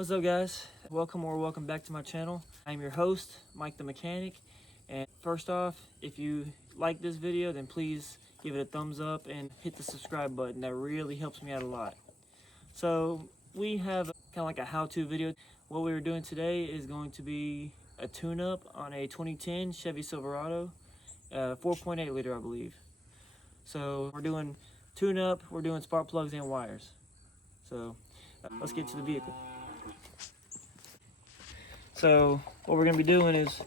What's up, guys? Welcome back to my channel. I'm your host, Mike the Mechanic. And first off, if you like this video, then please give it a thumbs up and hit the subscribe button. That really helps me out a lot. So we have kind of like a how-to video. What we were doing today is going to be a tune-up on a 2010 Chevy Silverado, 4.8 liter, I believe. So we're doing tune-up, we're doing spark plugs and wires. So let's get to the vehicle. So what we're going to be doing is,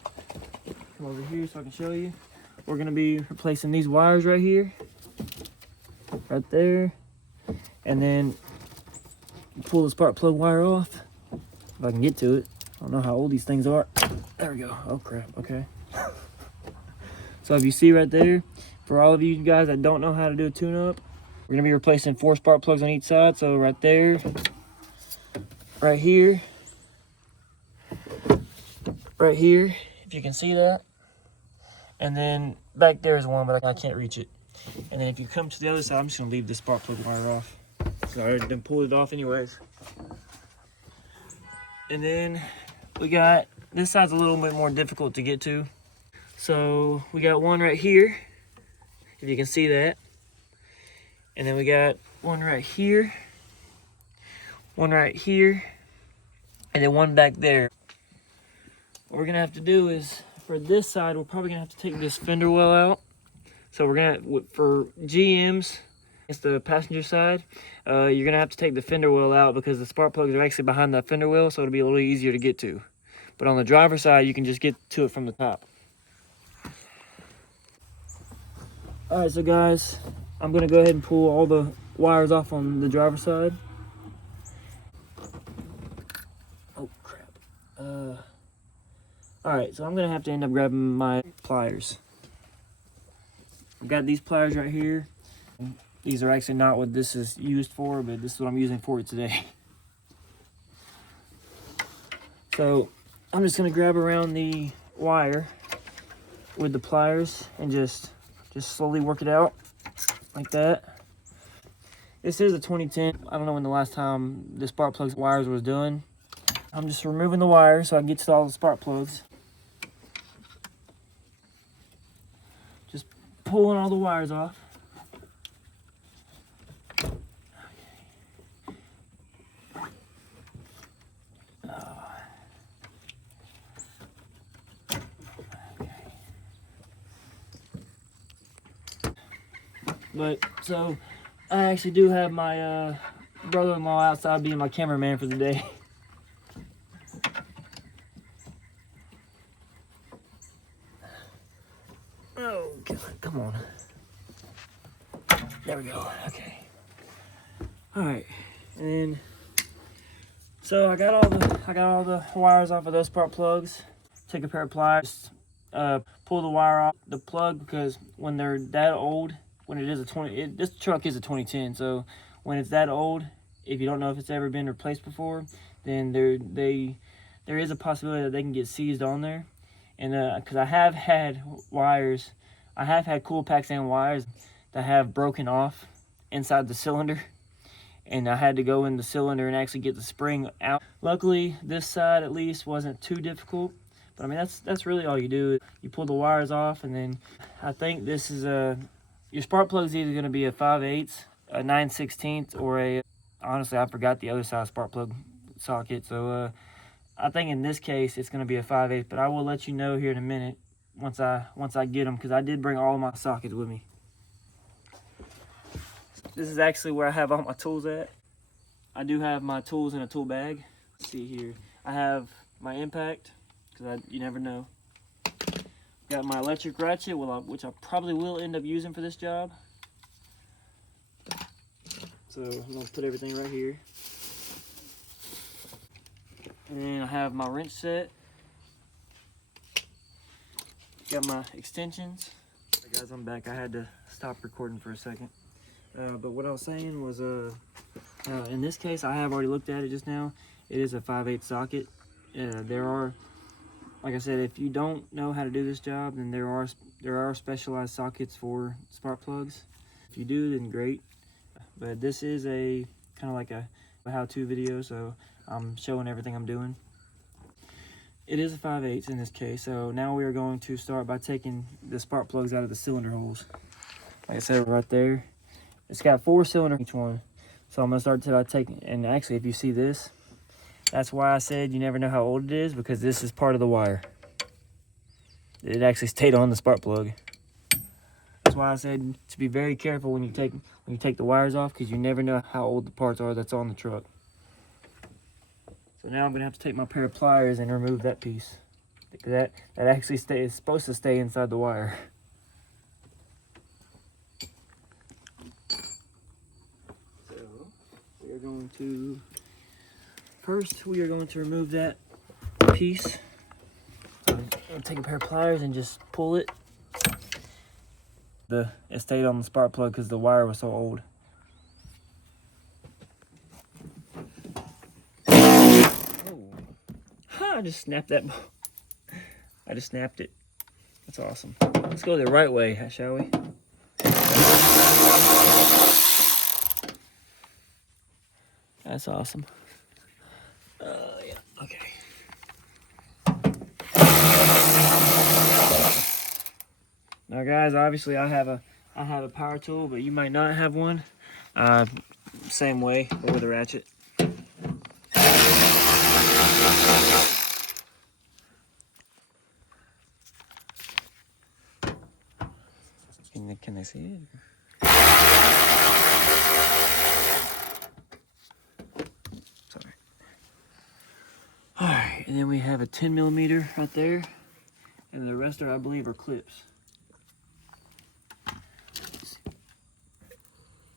come over here so I can show you. We're going to be replacing these wires right here, right there, and then pull the spark plug wire off, if I can get to it. I don't know how old these things are. There we go. Oh crap, okay. So if you see right there, for all of you guys that don't know how to do a tune-up, we're going to be replacing 4 spark plugs on each side. So right there, right here, right here, if you can see that, and then back there is one, but I can't reach it. And then if you come to the other side, I'm just gonna leave the spark plug wire off, so I already done pulled it off anyways. And then we got this side's a little bit more difficult to get to, so we got one right here, if you can see that, and then we got one right here, one right here, and then one back there. What we're gonna have to do is, for this side, we're probably gonna have to take this fender well out. So we're gonna, for GMs, it's the passenger side, you're gonna have to take the fender well out because the spark plugs are actually behind that fender well, so it'll be a little easier to get to. But on the driver's side, you can just get to it from the top. All right, so guys, I'm gonna go ahead and pull all the wires off on the driver's side. Oh crap. All right, so I'm gonna have to end up grabbing my pliers. I've got these pliers right here. These are actually not what this is used for, but this is what I'm using for it today. So I'm just gonna grab around the wire with the pliers and just slowly work it out like that. This is a 2010. I don't know when the last time the spark plugs wires was done. I'm just removing the wire so I can get to all the spark plugs. Just pulling all the wires off. But so I actually do have my brother-in-law outside being my cameraman for the day. Oh God, come on. There we go. Okay. All right, and then so I got all the wires off of those spark plugs. Take a pair of pliers, pull the wire off the plug, because when they're that old, when it is this truck is a 2010, so when it's that old, if you don't know if it's ever been replaced before, then there is a possibility that they can get seized on there. And because I have had wires, I have had cool packs and wires that have broken off inside the cylinder, and I had to go in the cylinder and actually get the spring out. Luckily, this side at least wasn't too difficult. But I mean, that's really all you do. You pull the wires off, and then I think this is your spark plug is either going to be a 5/8, a 9/16, or a, honestly, I forgot the other side spark plug socket. So I think in this case it's going to be a 5/8, but I will let you know here in a minute once I get them, because I did bring all of my sockets with me. This is actually where I have all my tools at. I do have my tools in a tool bag. Let's see here. I have my impact, because you never know. Got my electric ratchet, which I probably will end up using for this job. So I'm gonna put everything right here. And then I have my wrench set. Got my extensions. Right, guys, I'm back. I had to stop recording for a second. But what I was saying was, in this case, I have already looked at it just now. It is a 5/8 socket. There are, like I said, if you don't know how to do this job, then there are specialized sockets for spark plugs. If you do, then great. But this is a kind of like a a how-to video, so I'm showing everything I'm doing. It is a 5/8 in this case, so now we are going to start by taking the spark plugs out of the cylinder holes. Like I said, right there, it's got 4 cylinders each one. So I'm gonna start by taking, and actually if you see this, that's why I said you never know how old it is, because this is part of the wire. It actually stayed on the spark plug. That's why I said to be very careful when you take the wires off, because you never know how old the parts are that's on the truck. So now I'm gonna have to take my pair of pliers and remove that piece. That actually is supposed to stay inside the wire. So we are going to remove that piece. So I'm gonna take a pair of pliers and just pull it. It stayed on the spark plug because the wire was so old. I just snapped that. I just snapped it. That's awesome. Let's go the right way, shall we? That's awesome. Yeah, okay. Now, guys, obviously I have a power tool, but you might not have one. Same way, but with a ratchet. Can they see it? Sorry. All right, and then we have a 10mm right there, and the rest I believe are clips.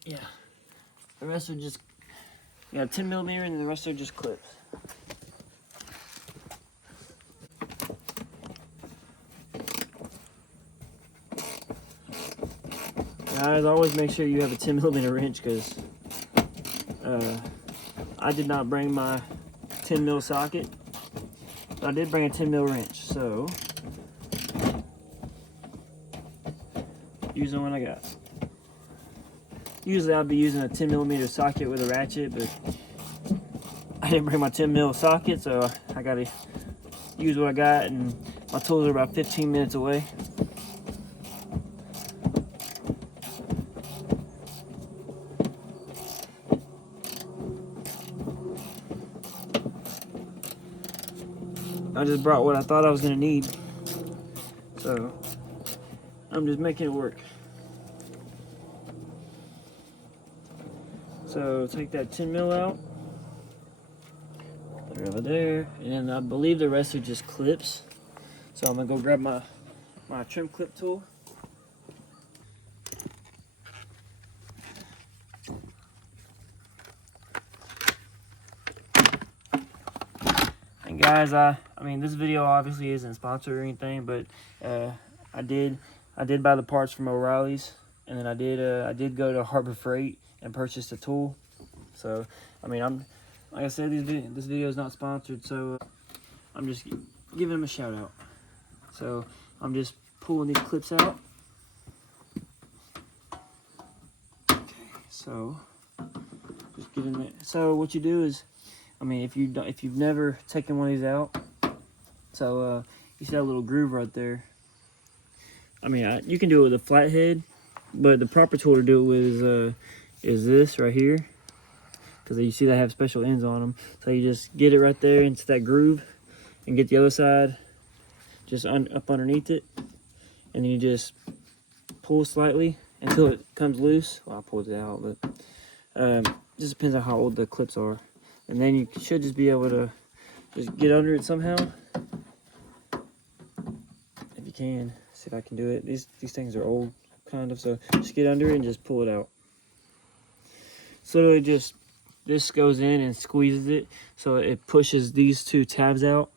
Yeah, the rest are just 10mm, and the rest are just clips. Guys, always make sure you have a 10mm wrench, because I did not bring my 10mm socket, but I did bring a 10mm wrench, so use the one I got. Usually I'd be using a 10mm socket with a ratchet, but I didn't bring my 10mm socket, so I gotta use what I got, and my tools are about 15 minutes away. I just brought what I thought I was gonna need, so I'm just making it work. So take that 10mm out, put it over there, and then I believe the rest are just clips. So I'm gonna go grab my trim clip tool. And guys, I mean, this video obviously isn't sponsored or anything, but I did buy the parts from O'Reilly's, and then I did go to Harbor Freight and purchase the tool. So I mean, like I said, this video is not sponsored, so I'm just giving them a shout out. So I'm just pulling these clips out. Okay, so just get in there. So what you do is, I mean, if you've never taken one of these out, so you see that little groove right there. I mean, you can do it with a flathead, but the proper tool to do it with is this right here, because you see they have special ends on them. So you just get it right there into that groove, and get the other side just up underneath it, and then you just pull slightly until it comes loose. Well, I pulled it out, but just depends on how old the clips are. And then you should just be able to just get under it somehow. If you can, see if I can do it. These things are old, kind of, so just get under it and just pull it out. So literally just, this goes in and squeezes it, so it pushes these 2 tabs out.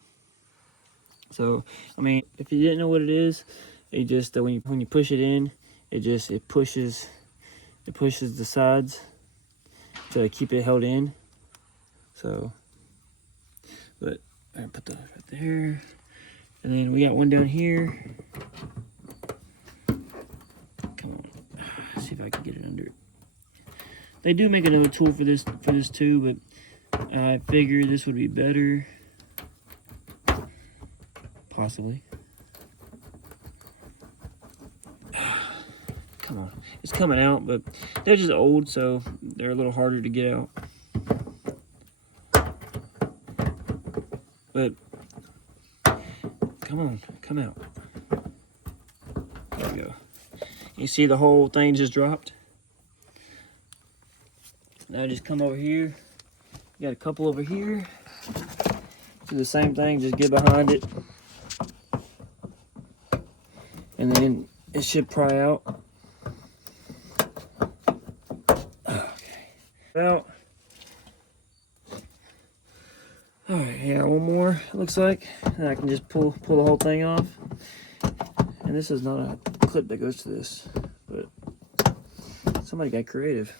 So, I mean, if you didn't know what it is, it just, when you push it in, it pushes the sides to keep it held in. So, but I'm gonna put those right there, and then we got one down here. Come on, see if I can get it under it. They do make another tool for this too, but I figured this would be better. Possibly. Come on. It's coming out, but they're just old, so they're a little harder to get out. But come on, come out. There we go. You see the whole thing just dropped? Now just come over here. You got a couple over here. Do the same thing, just get behind it. And then it should pry out. Okay. Out. Alright, yeah, one more, it looks like. And I can just pull the whole thing off. And this is not a clip that goes to this, but somebody got creative.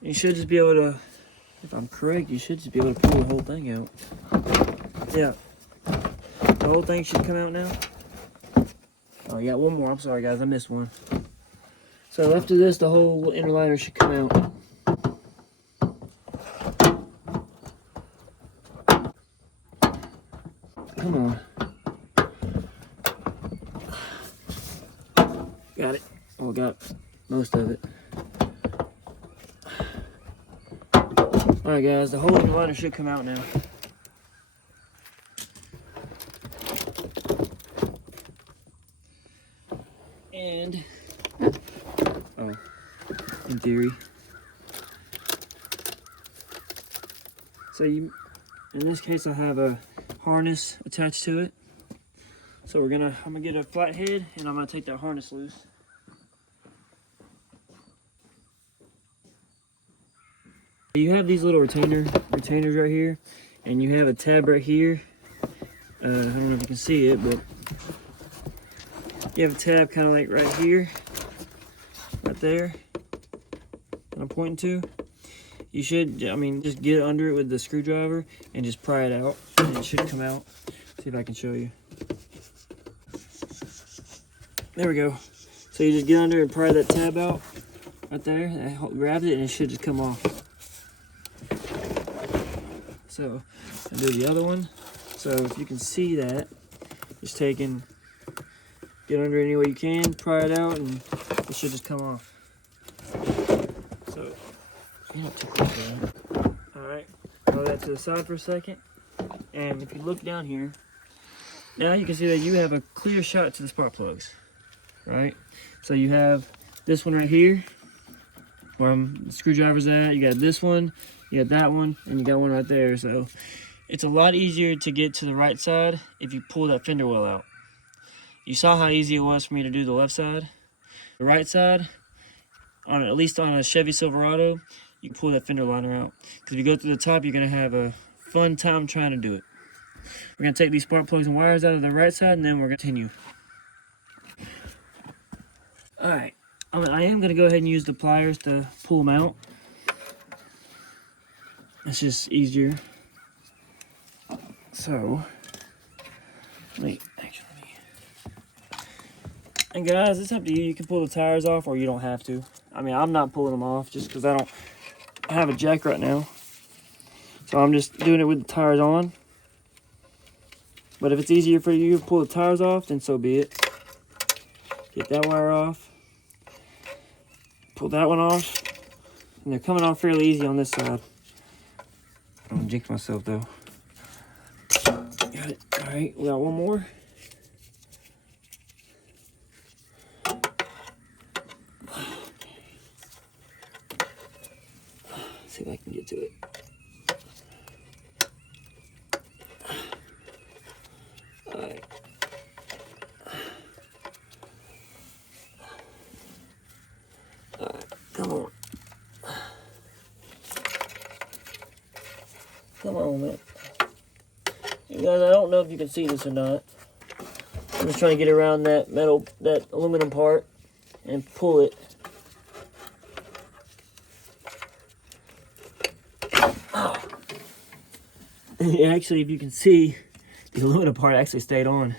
You should just be able to, if I'm correct, you should just be able to pull the whole thing out. Yeah. The whole thing should come out now. Oh, yeah, one more. I'm sorry, guys. I missed one. So after this, the whole inner liner should come out. Come on. Got it. Oh, got most of it. Alright, guys. The whole inner liner should come out now. And, oh, in theory. So in this case I have a harness attached to it. So I'm gonna get a flat head and I'm gonna take that harness loose. You have these little retainers right here, and you have a tab right here. I don't know if you can see it, but you have a tab kind of like right here, right there, that I'm pointing to. You should, just get under it with the screwdriver and just pry it out, and it should come out. See if I can show you. There we go. So you just get under and pry that tab out, right there. That grabs it, and it should just come off. So I'll do the other one. So if you can see that, just get under any way you can, pry it out, and it should just come off. So, you're not too quick for that. Alright, throw that to the side for a second. And if you look down here, now you can see that you have a clear shot to the spark plugs. Right? So you have this one right here, where the screwdriver's at. You got this one, you got that one, and you got one right there. So it's a lot easier to get to the right side if you pull that fender well out. You saw how easy it was for me to do the left side. The right side, at least on a Chevy Silverado, you can pull that fender liner out. Because if you go through the top, you're going to have a fun time trying to do it. We're going to take these spark plugs and wires out of the right side, and then we're going to continue. Alright, I am going to go ahead and use the pliers to pull them out. It's just easier. So, and guys, it's up to you. You can pull the tires off or you don't have to. I'm not pulling them off just because I don't have a jack right now. So I'm just doing it with the tires on. But if it's easier for you to pull the tires off, then so be it. Get that wire off. Pull that one off. And they're coming off fairly easy on this side. I'm gonna jinx myself though. Got it. Alright, we got one more. See if I can get to it. Alright. Alright, come on. Come on, man. You guys, I don't know if you can see this or not. I'm just trying to get around that aluminum part and pull it. Actually, if you can see, the aluminum part actually stayed on.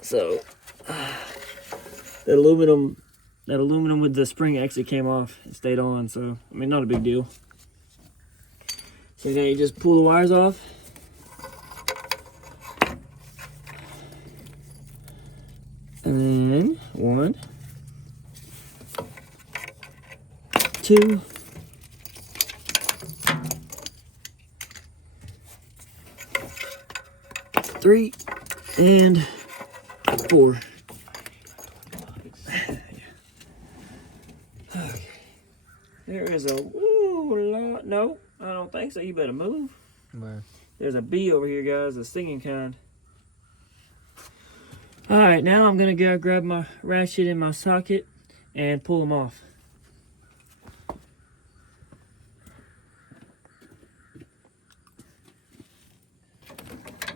So, that aluminum with the spring actually came off. It stayed on, so I mean, not a big deal. So now you just pull the wires off. And then 1, 2, 3, and 4. Okay. There is a lot. No, I don't think so. You better move. Where? There's a bee over here, guys, a stinging kind. All right, now I'm gonna go grab my ratchet in my socket and pull them off.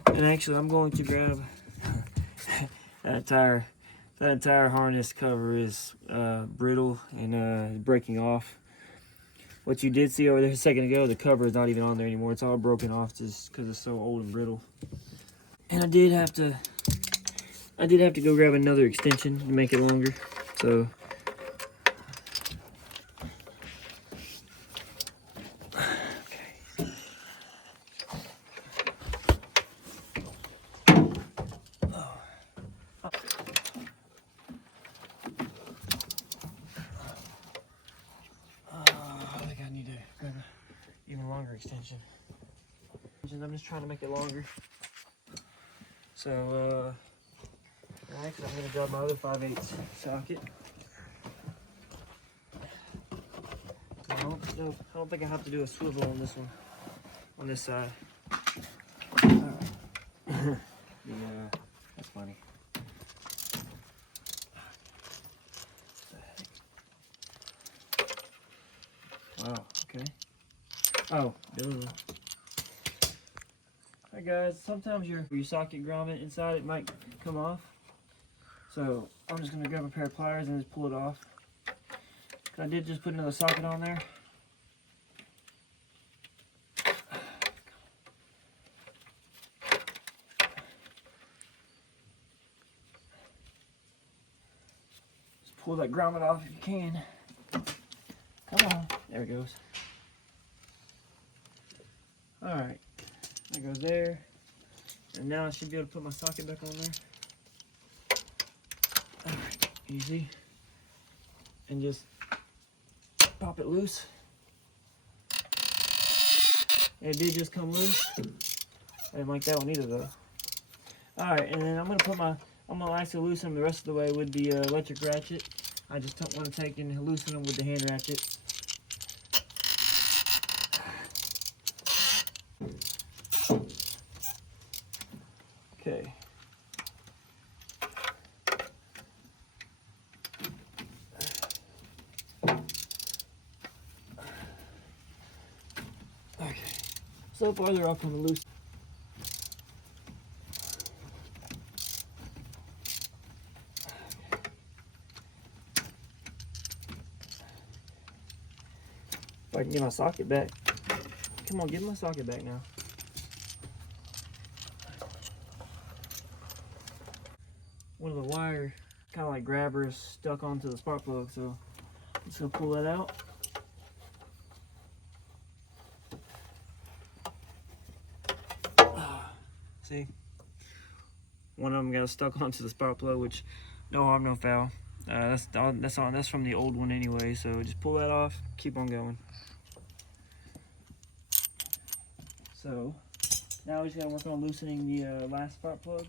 And actually, I'm going to grab that entire harness cover is brittle and breaking off. What you did see over there a second ago, the cover is not even on there anymore. It's all broken off just because it's so old and brittle. And I did have to go grab another extension to make it longer. So I think I need to grab an even longer extension. I'm just trying to make it longer. So next I'm gonna grab my other 5/8 socket. I don't think I have to do a swivel on this one, on this side. Yeah, that's funny. Wow, okay. Oh, duh. Hi guys, sometimes your socket grommet inside, it might come off. So I'm just gonna grab a pair of pliers and just pull it off. I did just put another socket on there. Just pull that grommet off if you can. Come on, there it goes. All right, that goes there. And now I should be able to put my socket back on there. All right, easy. And just pop it loose. And it did just come loose. I didn't like that one either though. All right, and then I'm gonna actually loosen them the rest of the way with the electric ratchet. I just don't want to take and loosen them with the hand ratchet. Okay. Okay. So far they're all coming loose. If I can get my socket back. Come on, get my socket back now. One of the wire kind of like grabbers stuck onto the spark plug, so I'm just gonna pull that out. See, one of them got stuck onto the spark plug, which no harm, no foul. That's from the old one anyway, so just pull that off, keep on going. So now we just gotta work on loosening the last spark plug,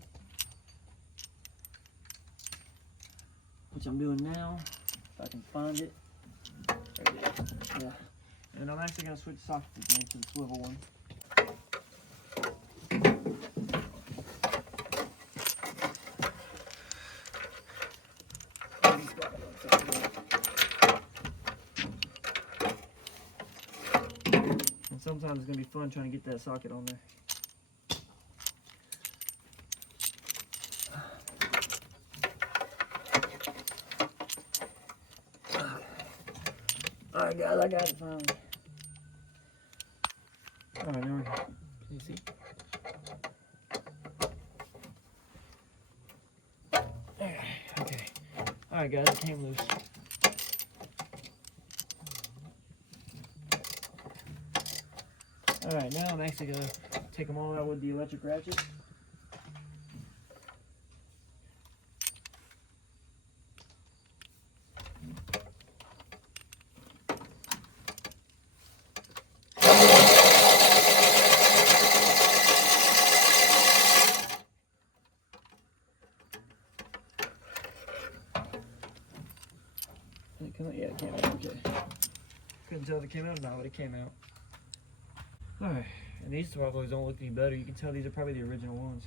which I'm doing now, if I can find it. There it is. Yeah. And I'm actually gonna switch sockets again to the swivel one. And sometimes it's gonna be fun trying to get that socket on there. Alright guys, I got it finally. Alright, now we're good. Can you see? Okay. Alright, Alright guys, it came loose. Alright, now I'm actually going to take them all out with the electric ratchet. Yeah, it came out okay. Couldn't tell if it came out or not, but it came out. Alright, and these spark plugs don't look any better. You can tell these are probably the original ones.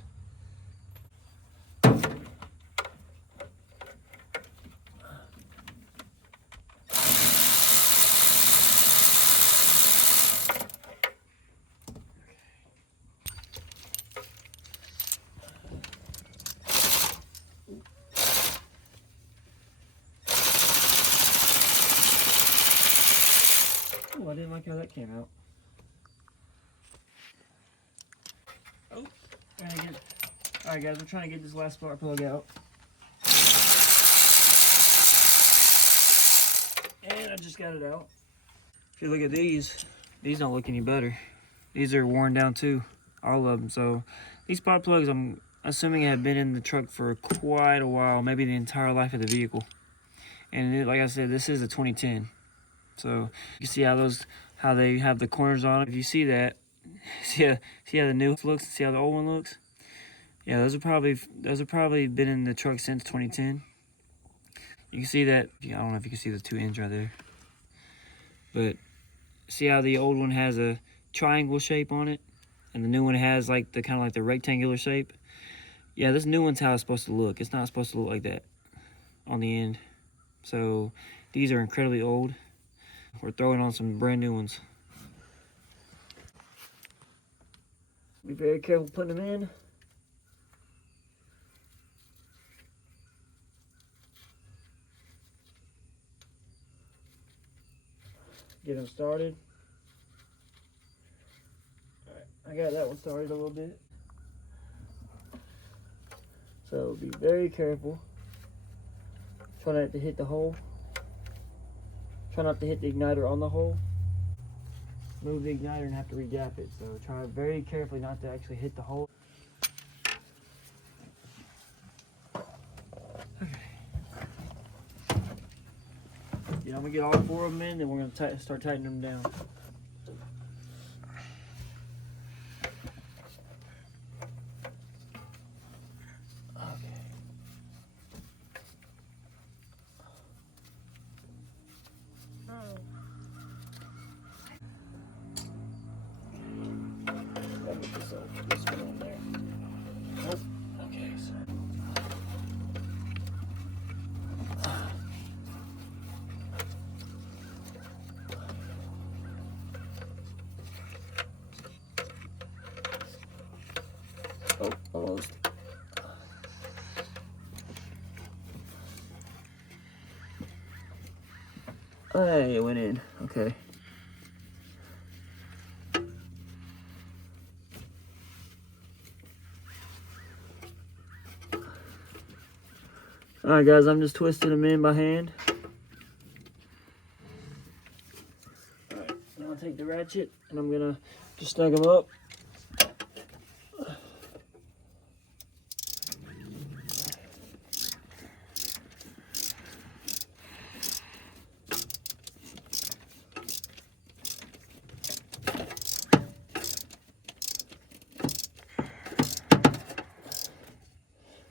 Oh, I didn't like how that came out. Oh, alright guys, we're trying to get this last spark plug out. And I just got it out. If you look at these don't look any better. These are worn down too, all of them. So these spark plugs, I'm assuming have been in the truck for quite a while, maybe the entire life of the vehicle. And like I said, this is a 2010. So you see how they have the corners on it. If you see that, see how the new looks, see how the old one looks. Yeah, those are probably been in the truck since 2010. You can see that. I don't know if you can see the 2 ends right there, but see how the old one has a triangle shape on it, and the new one has like the kind of like the rectangular shape. Yeah, this new one's how it's supposed to look. It's not supposed to look like that on the end. So these are incredibly old. We're throwing on some brand new ones. Be very careful putting them in. Get them started. Alright, I got that one started a little bit. So be very careful. Try not to hit the hole. Try not to hit the igniter on the hole. Move the igniter and have to re-gap it. So try very carefully not to actually hit the hole. Okay. Yeah, I'm gonna get all 4 of them in, then we're gonna start tightening them down. This one on there. Nope. Okay, so. Oh, almost. Hey, it went in. Okay. Alright guys, I'm just twisting them in by hand. Alright, now I'll take the ratchet and I'm gonna just snug them up.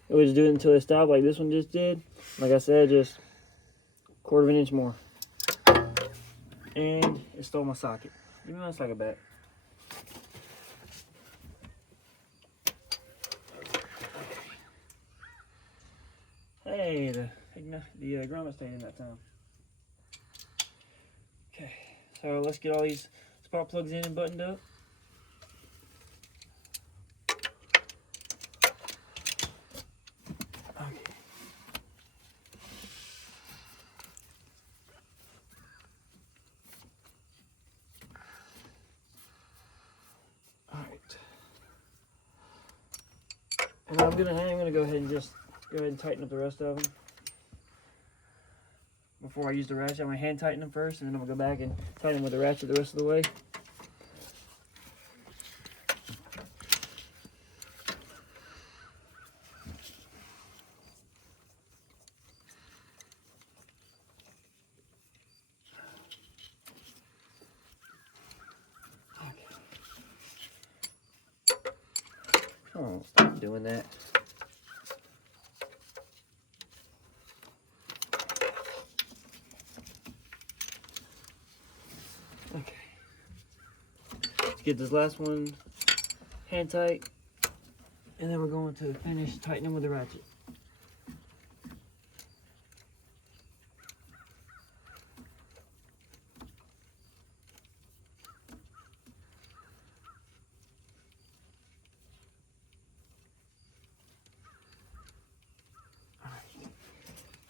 We just do it until they stop like this one just did. Like I said, just 1/4 of an inch more. And it stole my socket. Give me my socket back. Hey, the grommet stayed in that time. Okay, so let's get all these spark plugs in and buttoned up. And I'm gonna go ahead and just tighten up the rest of them. before I use the ratchet. I'm gonna hand tighten them first, and then I'm gonna go back and tighten them with the ratchet the rest of the way. Come on, stop doing that. Okay. Let's get this last one hand tight, and then we're going to finish tightening with the ratchet.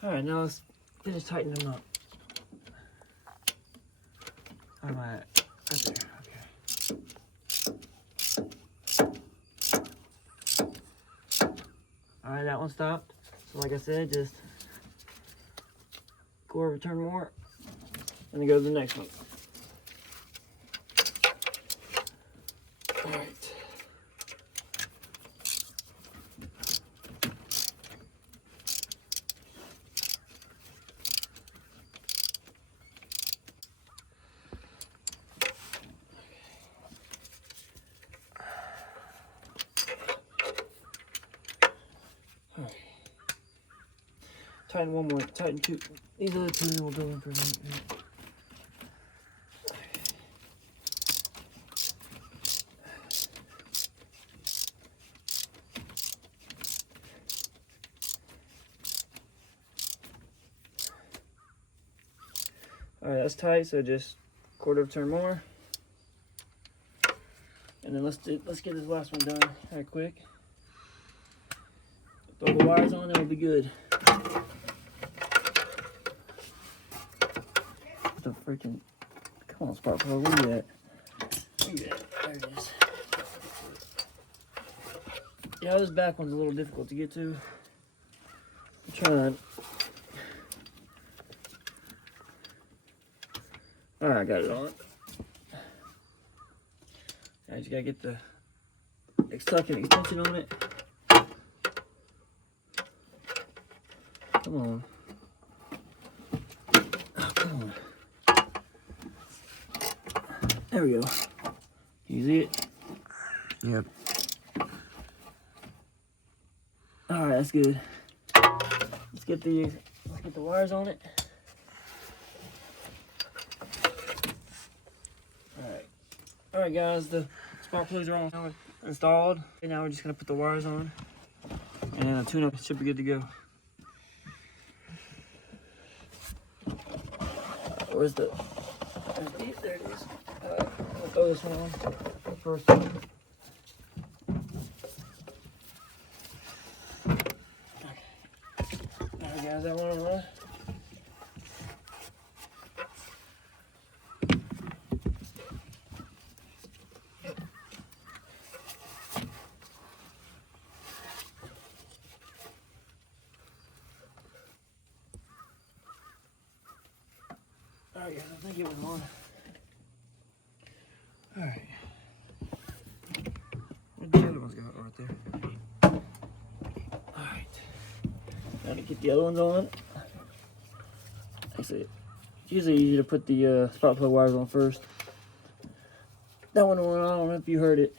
Alright, now let's finish tightening them up. All right, right there, okay. Alright, that one stopped. So like I said, just go over, turn more, and then go to the next one. Alright. Tighten one more, tighten two. These other two will go in for a minute. Alright, that's tight, so just quarter of a turn more. And then let's get this last one done right quick. Throw the wires on, and we'll be good. The freaking, come on, spark plug, where you at? Where you at? There it is. Yeah, this back one's a little difficult to get to. I'm trying. Alright, I got it on. I just gotta get the sucking extension on it. Come on. Oh, come on. There we go. You see it? Yep. Alright, that's good. Let's get the wires on it. Alright guys, the spark plugs are all installed. And now we're just gonna put the wires on. And then the tune-up should be good to go. Where's the, there it is. I'll throw this one on first. Alright guys, that one on. Alright guys, I think it was on. Alright. Where'd the other ones go? Oh, right there. Alright. Now to get the other ones on. Actually, it's usually easy to put the spark plug wires on first. That one on, I don't know if you heard it.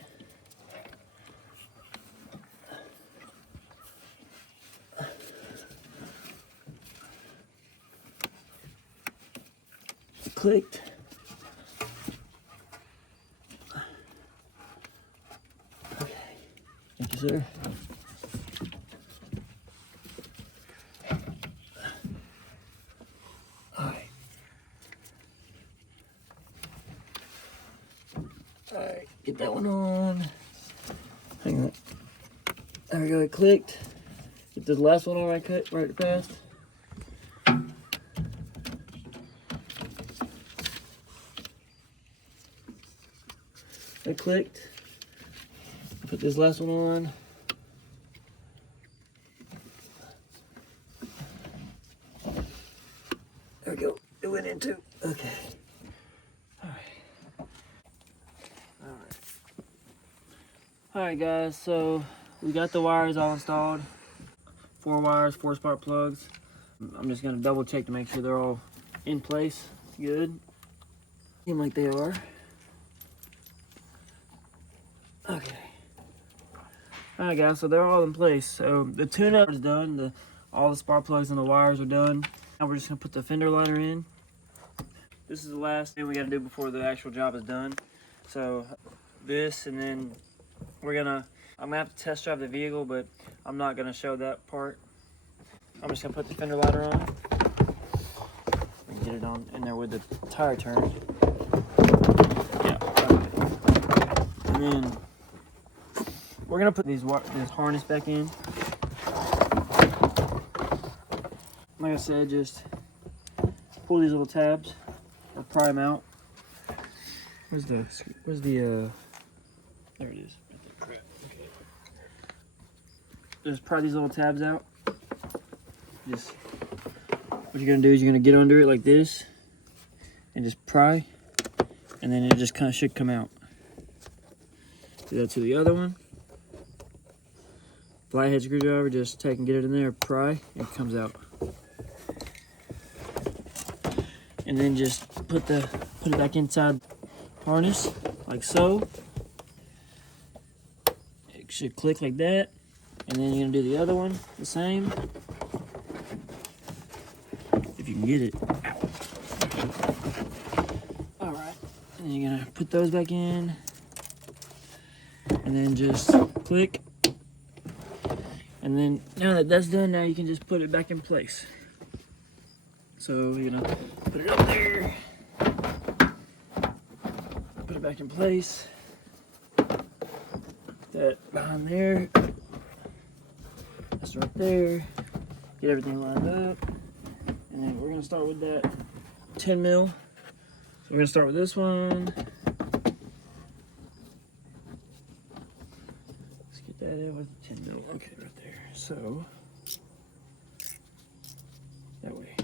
Clicked. Okay. Thank you, sir. Alright. Alright, get that one on. Hang on. There we go, it clicked. Get the last one on right past. It clicked. Put this last one on. There went into. Okay. Alright. Alright guys, so we got the wires all installed. 4 wires, 4 spark plugs. I'm just gonna double check to make sure they're all in place. Good. Seem like they are. Okay. Alright guys, so they're all in place. So the tune-up is done. All the spark plugs and the wires are done. Now we're just gonna put the fender liner in. This is the last thing we gotta do before the actual job is done. So this, and then I'm gonna have to test drive the vehicle, but I'm not gonna show that part. I'm just gonna put the fender liner on and get it on in there with the tire turn. Yeah. Okay. And then we're gonna put this harness back in. Like I said, just pull these little tabs or pry them out. Where's the there it is. Crap. Okay. Just pry these little tabs out. Just what you're gonna do is you're gonna get under it like this and just pry, and then it just kind of should come out. Do that to the other one. Flathead screwdriver, just take and get it in there, pry, and it comes out. And then just put it back inside harness like so. It should click like that, and then you're gonna do the other one the same. If you can get it. All right, and then you're gonna put those back in, and then just click. And then now that that's done, now you can just put it back in place. So you're gonna put it up there, put it back in place. That behind there, that's right there. Get everything lined up, and then we're gonna start with that 10 mil. So we're gonna start with this one. Let's get that in with 10 mil. Okay, right there. So that way.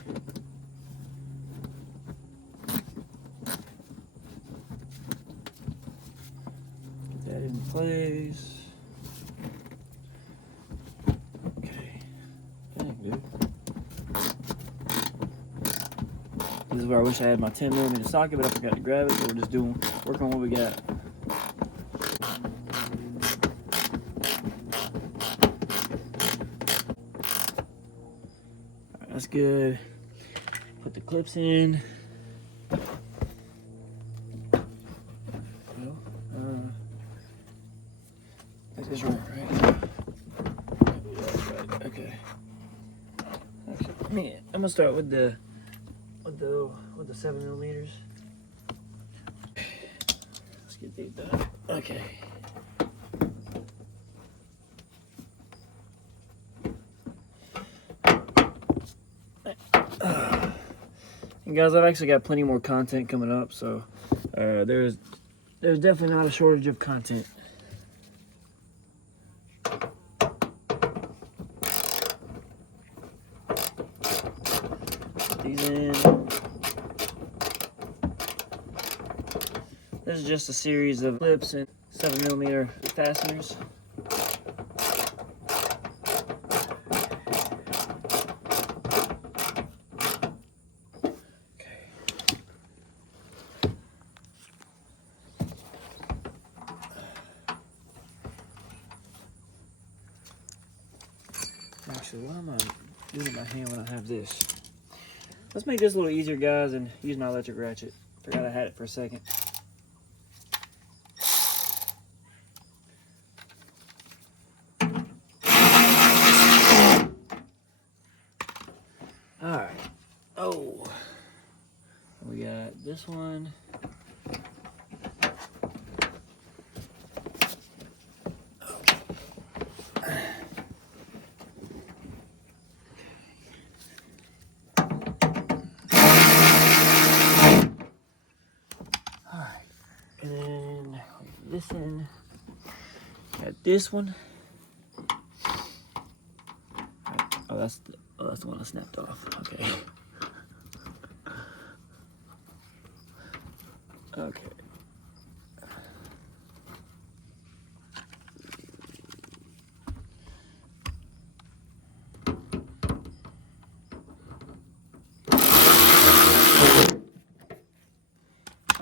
Get that in place. Okay. Dang, dude. This is where I wish I had my 10mm socket, but I forgot to grab it, so we're just working on what we got. Alright, that's good. Put the clips in. This is right, right? Right. Okay. Actually, I'm gonna start with the 7mm. Let's get these done. Okay. And guys, I've actually got plenty more content coming up, so there's definitely not a shortage of content. Put these in. This is just a series of clips and 7mm fasteners. Actually, what am I doing in my hand when I have this? Let's make this a little easier, guys, and use my electric ratchet. Forgot I had it for a second. Alright. Oh. We got this one. And then this in. Got this one. Oh, that's the one I snapped off. Okay. Okay.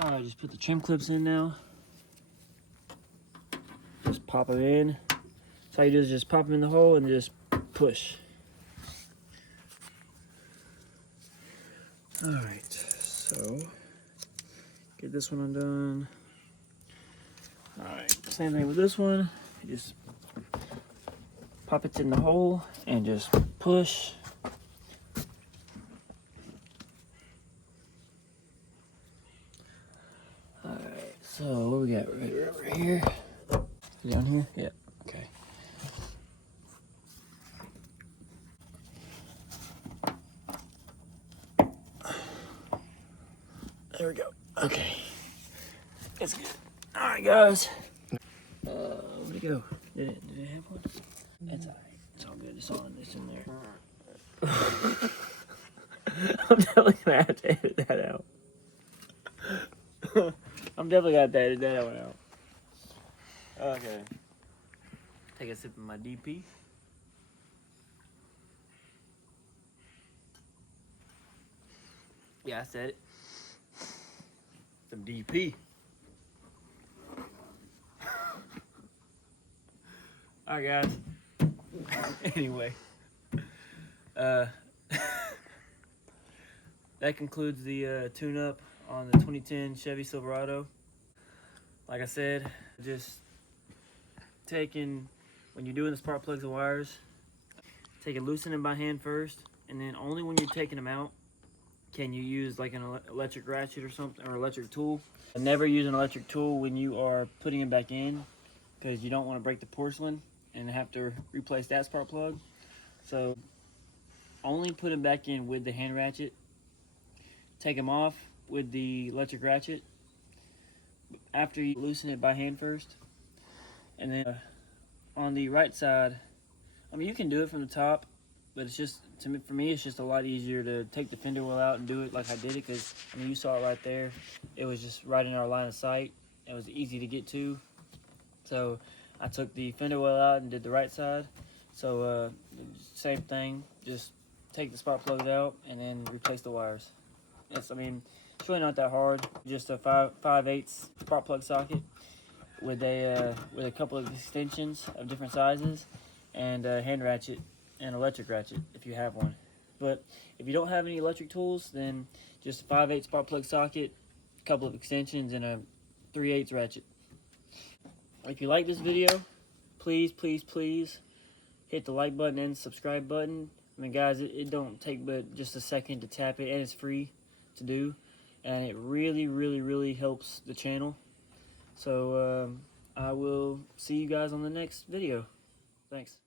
Alright, just put the trim clips in now. Just pop them in. So all you do is just pop them in the hole and just push. Alright, so get this one undone. Alright, same thing with this one. You just pop it in the hole and just push. Alright, so what we got right over here? Down here? Yeah, okay. There we go. Okay. That's good. Alright, guys. Where'd it go? Did it have one? That's alright. It's all good. It's on. It's in there. I'm definitely gonna have to edit that out. I'm definitely gonna have to edit that one out. Okay. Take a sip of my DP. Yeah, I said it. Some DP. Alright, guys. Anyway. That concludes the tune-up on the 2010 Chevy Silverado. Like I said, just when you're doing the spark plugs and wires, loosen them by hand first, and then only when you're taking them out can you use like an electric ratchet or something, or electric tool. And never use an electric tool when you are putting them back in, because you don't want to break the porcelain and have to replace that spark plug. So only put them back in with the hand ratchet. Take them off with the electric ratchet after you loosen it by hand first. And then on the right side, I mean, you can do it from the top, but it's just, for me, it's just a lot easier to take the fender well out and do it like I did it, because, I mean, you saw it right there. It was just right in our line of sight. It was easy to get to. So I took the fender well out and did the right side. So same thing, just take the spark plugs out and then replace the wires. I mean, it's really not that hard. Just a 5/8 spark plug socket with a couple of extensions of different sizes, and a hand ratchet and electric ratchet if you have one. But if you don't have any electric tools, then just a 5/8 spark plug socket, a couple of extensions, and a 3/8 ratchet. If you like this video, please hit the like button and subscribe button. I mean, guys, it don't take but just a second to tap it, and it's free to do, and it really helps the channel. So I will see you guys on the next video. Thanks.